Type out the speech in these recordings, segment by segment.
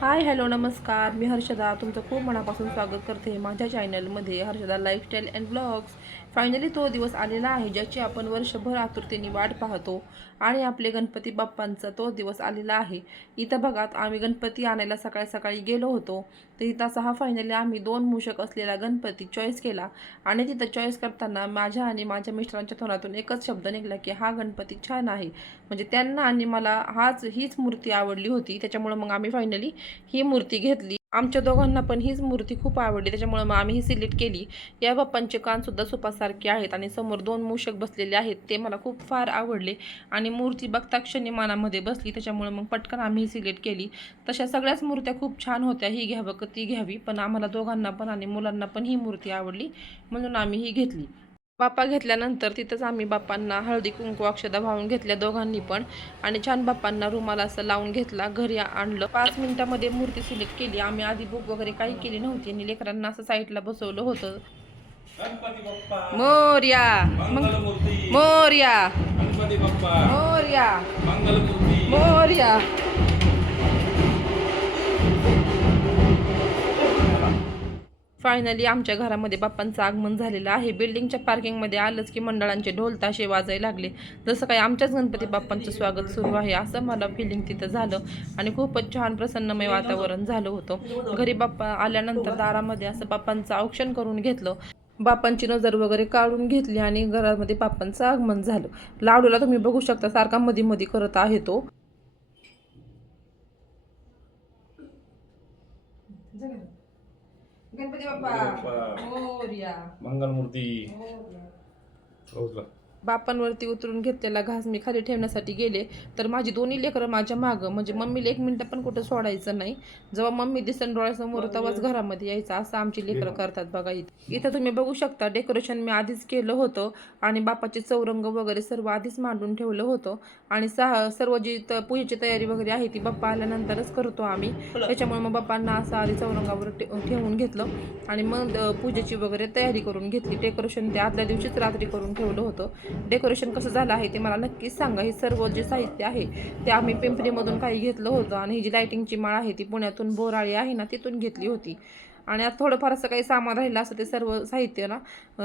Hi hello नमस्कार. मी हर्षदा तुमचं खूप मनापासून स्वागत करते माझ्या चॅनलमध्ये. Harshada lifestyle and blogs finally तो दिवस आलेला आहे ज्याची आपण वर्षभर आतुरतेने वाट पाहतो. आणि आपले गणपती बाप्पांचा तो दिवस आलेला आहे. इथं बघा आम्ही गणपती आणायला सकाळी सकाळी गेलो होतो. तर इथं सहा फायनली आम्ही दोन मूषक असलेला गणपती चॉईस केला. आणि तिथं चॉईस करताना माझ्या आणि माझ्या मिस्टरांच्या तोंडातून एकच शब्द निघाला की हा गणपती छान आहे. म्हणजे त्यांना आणि मला हाच हीच मूर्ती आवडली होती. त्याच्यामुळं मग आम्ही फायनली ही मूर्ती घेतली. आमच्या दोघांना पण हीच मूर्ती खूप आवडली. त्याच्यामुळे मग आम्ही ही सिलेक्ट केली. या बाप्पांचे कानसुद्धा सुपासारखे आहेत आणि समोर दोन मूषक बसलेले आहेत. ते मला खूप फार आवडले आणि मूर्ती बघता क्षणी मनामध्ये बसली. त्याच्यामुळे मग पटकन आम्ही ही सिलेक्ट केली. तशा सगळ्याच मूर्त्या खूप छान होत्या. ही घ्यावं का ती घ्यावी. पण आम्हाला दोघांना पण आणि मुलांना पण ही मूर्ती आवडली. म्हणून आम्ही ही घेतली. बाप्पा घेतल्यानंतर तिथंच आम्ही बाप्पांना हळदी कुंकू अक्षदा वाहून घेतल्या दोघांनी पण. आणि छान बाप्पांना रुमाला असं लावून घेतला घरी आणलं. पाच मिनिटामध्ये मूर्ती सिलेक्ट केली. आम्ही आधी बुक वगैरे काही केली नव्हती आणि लेकरांना असं साईडला बसवलं होतं. मोर्या. मोर्या. मोर्या. मोर्या. फायनली आमच्या घरामध्ये बाप्पांचं आगमन झालेलं आहे. बिल्डिंगच्या पार्किंगमध्ये आलंच की मंडळांचे ढोल ताशे वाजायला लागले. जसं काही आमच्याच गणपती बाप्पांचं स्वागत सुरू आहे असं मला फिलिंग तिथं झालं. आणि खूपच छान प्रसन्नमय वातावरण झालं होतं. घरी बाप्पा आल्यानंतर दारामध्ये असं बाप्पांचं औक्षण करून घेतलं. बाप्पांची नजर वगैरे काढून घेतली आणि घरामध्ये बाप्पांचं आगमन झालं. लाडूला तुम्ही बघू शकता सारखा मध्ये मध्ये करत आहे तो. गणपती बाप्पा. मोरया. मंगलमूर्ती. बापांवरती उतरून घेतलेला घास मी खाली ठेवण्यासाठी गेले. तर माझी दोन्ही लेकरं माझ्या मागं म्हणजे मम्मीला एक मिनटं पण कुठं सोडायचं नाही. जेव्हा मम्मी दिसन डोळ्यासमोर तेव्हाच घरामध्ये यायचं असं आमची लेकरं करतात बघा इथं. इथं तुम्ही बघू शकता डेकोरेशन मी आधीच केलं होतं आणि बापाचे चौरंग वगैरे सर्व आधीच मांडून ठेवलं होतं. आणि सहा सर्व जी त पूजेची तयारी वगैरे आहे ती बाप्पा आल्यानंतरच करतो आम्ही. त्याच्यामुळे मग बाप्पांना असं आधी चौरंगावर ठेवून घेतलं आणि मग पूजेची वगैरे तयारी करून घेतली. डेकोरेशन ते आदल्या दिवशीच रात्री करून ठेवलं होतं. डेकोरेशन कसं झालं आहे ते मला नक्कीच सांगा. हे सर्व जे साहित्य आहे ते आम्ही पिंपरीमधून काही घेतलं होतं आणि ही जी लायटिंगची माळ आहे ती पुण्यातून बोराळी आहे ना तिथून घेतली होती. आणि आता थोडंफार असं काही सामान राहिलं असं ते सर्व साहित्य ना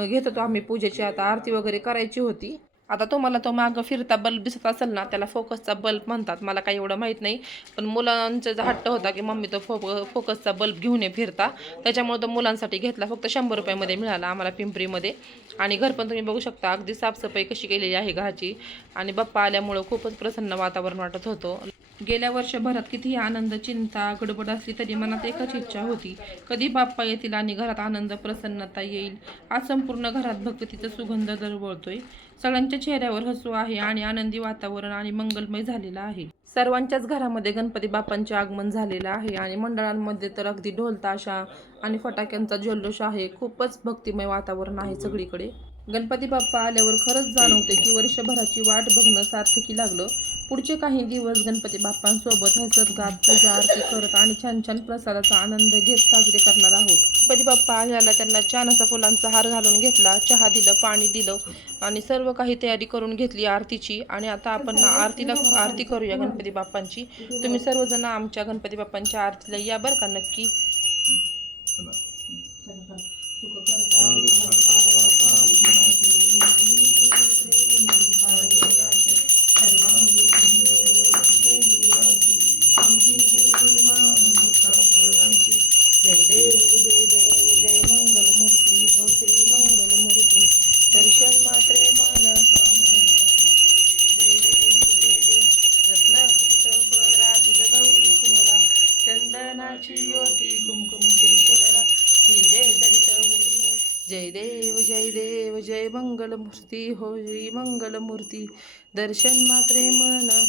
घेत होतो आम्ही पूजेची. आता आरती वगैरे करायची होती. आता तुम्हाला तो मागं फिरता बल्ब दिसत असेल ना त्याला फोकसचा बल्ब म्हणतात. मला काही एवढं माहीत नाही पण मुलांचा हट्ट होता की मम्मी तो फोक फोकसचा बल्ब घेऊन ये फिरता. त्याच्यामुळे तो मुलांसाठी घेतला फक्त शंभर रुपयामध्ये मिळाला आम्हाला पिंपरीमध्ये. आणि घर पण तुम्ही बघू शकता अगदी साफसफाई कशी केलेली आहे घराची. आणि बाप्पा आल्यामुळं खूपच प्रसन्न वातावरण वाटत होतं. गेल्या वर्षभरात कितीही आनंद चिंता गडबड असली तरी मनात एकच इच्छा होती कधी बाप्पा येतील आणि घरात आनंद प्रसन्नता येईल. आज संपूर्ण घरात भक्तीचा सुगंध दरवळतोय. सगळ्यांच्या चेहऱ्यावर हसू आहे आणि आनंदी वातावरण आणि मंगलमय झालेलं आहे. सर्वांच्याच घरामध्ये गणपती बाप्पांचे आगमन झालेलं आहे आणि मंडळांमध्ये तर अगदी ढोलताशा आणि फटाक्यांचा जल्लोष आहे. खूपच भक्तिमय वातावरण आहे सगळीकडे. गणपती बाप्पा आल्यावर खरंच जाणवते की वर्षभराची वाट बघणं सार्थकी लागलं. पुढचे काही दिवस गणपती बाप्पांसोबत हसत गात पूजा आरती करत आणि छान छान प्रसादाचा आनंद घेत साजरे करणार आहोत. गणपती बाप्पा आल्याला त्यांना छान असा फुलांचा हार घालून घेतला चहा दिलं पाणी दिलं आणि सर्व काही तयारी करून घेतली आरतीची. आणि आता आपण आरतीला आरती करूया गणपती बाप्पांची. तुम्ही सर्वजण आमच्या गणपती बाप्पांच्या आरतीला या बरं का नक्की? जय चंदनाची योटी हिरे जय देव जय देव जय मंगलमूर्ती हो श्री मंगलमूर्ती. दर्शन मात्रे मन.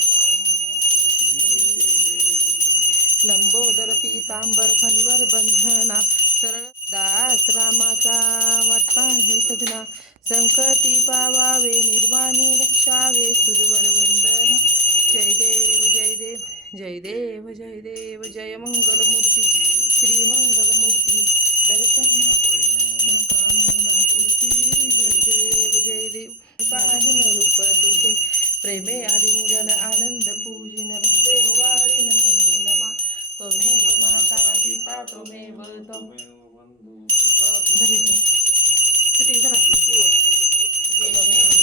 लंबोदर पीतांबर फणीवर बंधना. सरळ दास रामाचा वाटता हे सदना संकटी पावावे निर्वाणी रक्षावे सुरवर वंदना. जय देव जय देव. जय देव जय देव जय मंगलमूर्ती श्री मंगलमूर्ती दर्शन कामना पूर्ती जय देव जय देव। पाहिन रूप तुझे प्रेमे आलिंगन आनंद पूजिन भावे वाळीन म्हणे नमा। त्वमेव त्वमेव त्वं त्वमेव बन्धुः पिता धरे ते. शूटिंग करा की. त्वमेव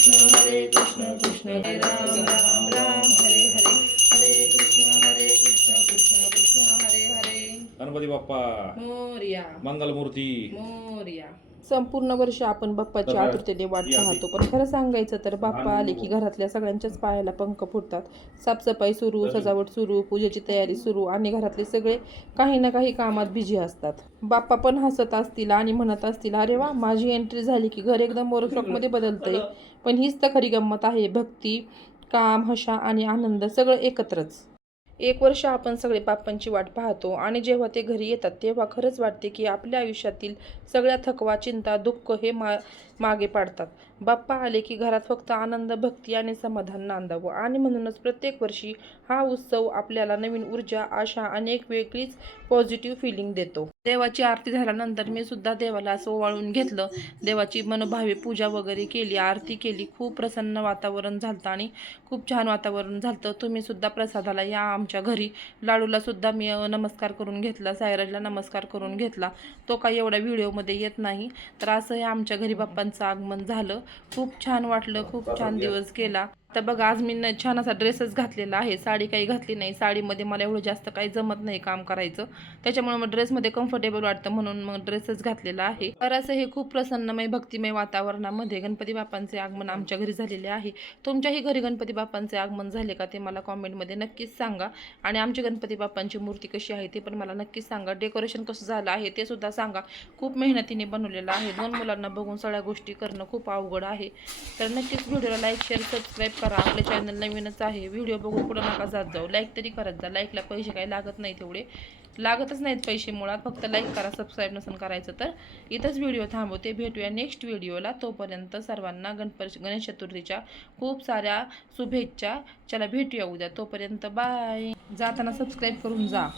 कृष्ण हरे कृष्ण कृष्ण हरे राम राम राम हरे हरे हरे कृष्ण हरे कृष्ण कृष्ण कृष्ण हरे हरे गणपती बाप्पा मोर्या मंगलमूर्ती मोर्या संपूर्ण वर्ष आपण बाप्पाची आतुरतेने वाट पाहतो. पण खरं सांगायचं तर बाप्पा आले की घरातल्या सगळ्यांच्याच पायाला पंख फुटतात. साफसफाई सुरू सजावट सुरू पूजेची तयारी सुरू आणि घरातले सगळे काही ना काही कामात बिझी असतात. बाप्पा पण हसत असतील आणि म्हणत असतील अरे वा माझी एंट्री झाली की घर एकदम वर्कशॉपमध्ये बदलतंय. पण हीच तर खरी गंमत आहे. भक्ती काम हशा आणि आनंद सगळं एकत्रच. एक वर्ष आपण सगळे बाप्पांची वाट पाहतो आणि जेव्हा ते घरी येतात तेव्हा खरंच वाटते की आपल्या आयुष्यातील सगळ्या थकवा चिंता दुःख हे मा मागे पाडतात. बाप्पा आले की घरात फक्त आनंद भक्ती आणि समाधान नांदावं. आणि म्हणूनच प्रत्येक वर्षी हा उत्सव आपल्याला नवीन ऊर्जा आशा आणि एक वेगळीच पॉझिटिव्ह फिलिंग देतो. देवाची आरती झाल्यानंतर मी सुद्धा देवाला असं ओवाळून घेतलं. देवाची मनोभावे पूजा वगैरे केली आरती केली. खूप प्रसन्न वातावरण झालं आणि खूप छान वातावरण झालं तुम्ही सुद्धा प्रसादाला या आमच्या घरी. लाडूला सुद्धा मी नमस्कार करून घेतला. सायराजला नमस्कार करून घेतला. तो काही एवढा व्हिडिओमध्ये येत नाही. तर असं हे आमच्या घरी बाप्पांचं आगमन झालं. खूप छान वाटलं. खूप छान दिवस गेला. तर बघा आज मी न- छान असा ड्रेसच घातलेला आहे. साडी काही घातली नाही. साडीमध्ये मला एवढं जास्त काही जमत नाही काम करायचं. त्याच्यामुळे मग ड्रेसमध्ये कम्फर्टेबल वाटतं म्हणून मग ड्रेसच घातलेला आहे. तर असं हे खूप प्रसन्नमय भक्तिमय वातावरणामध्ये गणपती बाप्पांचे आगमन आमच्या घरी झालेले आहे. तुमच्याही घरी गणपती बाप्पांचे आगमन झाले का ते मला कॉमेंटमध्ये नक्कीच सांगा. आणि आमची गणपती बाप्पांची मूर्ती कशी आहे ते पण मला नक्कीच सांगा. डेकोरेशन कसं झालं आहे ते सुद्धा सांगा. खूप मेहनतीने बनवलेलं आहे. दोन मुलांना बघून सगळ्या गोष्टी करणं खूप अवघड आहे. तर नक्कीच व्हिडिओला लाईक शेअर सबस्क्राईब करा. आपल्या चॅनल नवीनच आहे. व्हिडिओ बघून पुढं नका जात जाऊ. लाईक तरी करत जा. लाईकला पैसे काही लागत नाही तेवढे. लागतच नाहीत पैसे मुळात. फक्त लाईक करा. सबस्क्राईब नसेल करायचं तर. इथंच व्हिडिओ थांबवते. भेटूया नेक्स्ट व्हिडिओला तोपर्यंत सर्वांना गणपती गणेश चतुर्थीच्या खूप साऱ्या शुभेच्छा. चला भेटूया उद्या. तोपर्यंत बाय जाताना सबस्क्राईब करून जा.